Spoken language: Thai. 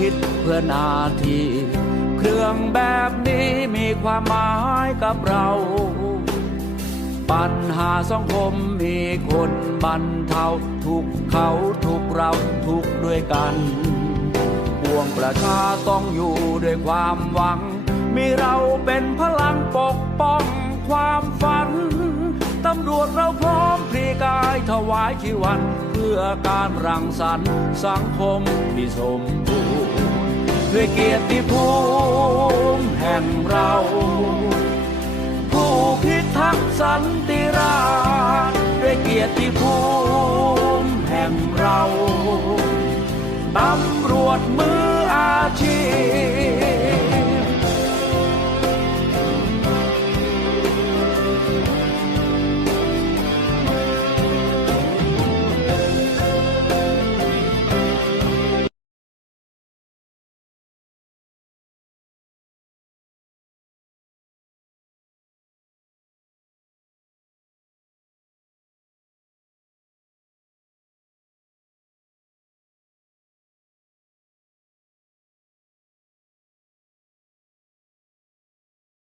คิดเพื่อนาที เครื่องแบบนี้มีความหมายกับเรา ปัญหาสังคมมีคนบรรเทาทุกเขาทุกเราทุกด้วยกันปวงประชาต้องอยู่ด้วยความหวัง มีเราเป็นพลังปกป้องความฝันตำรวจเราพร้อมพลีกายถวายชีวัน เพื่อการรังสรรค์สังคมที่สมบูรณ์ ด้วยเกียรติภูมิแห่งเรา ผู้พิทักษ์สันติราษฎร์ด้วยเกียรติภูมิแห่งเราตำรวจมืออาชีพ